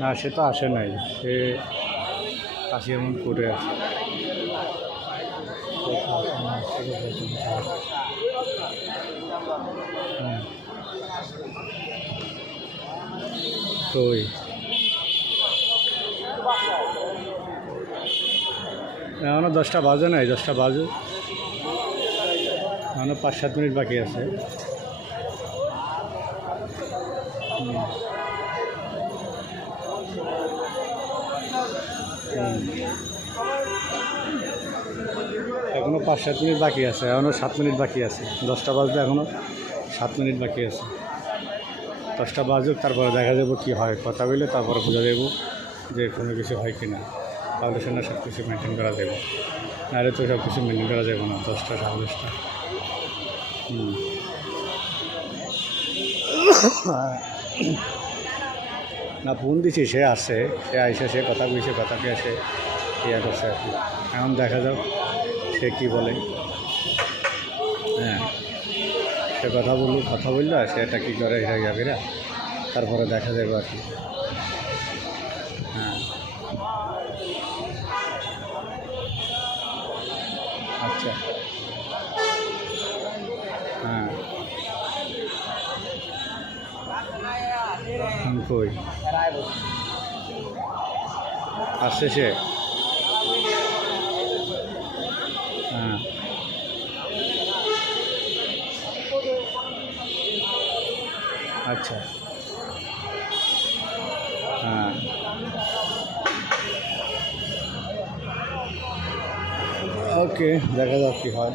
না, সে তো আসে নাই, সে কাশি এমন করে আছে। হ্যাঁ, তো এখনও 10টা বাজে নাই, 10টা বাজে, এখনও 5-7 মিনিট বাকি আছে। এখনও 5-7 মিনিট বাকি আছে, এখনও 7 মিনিট বাকি আছে। 10টা বাজতে এখনও 7 মিনিট বাকি আছে। 10টা বাজুক, তারপরে দেখা যাবো কী হয়। কথা বলে তারপরে বোঝা যাবো যে কোনো কিছু হয় কি না। তাহলে সে না সব কিছু মেনটেন করা যাবে, নাহলে তো সব কিছু মেনটেন করা যাবে না। 10টা 10:30। না, ফোন দিছি, সে আসে, সে আইসে, সে কথা বলছে, কথাকে এসে ইয়া করছে আর কি। এখন দেখা যাক সে কী বলে। হ্যাঁ, সে কথা বললো, সে এটা কী করে হয়ে যাবে না, তারপরে দেখা যাবে আর কি। হ্যাঁ, আচ্ছা। হ্যাঁ, কই আসছে সে? হ্যাঁ, আচ্ছা। হ্যাঁ, ওকে, দেখা যাক কী হয়।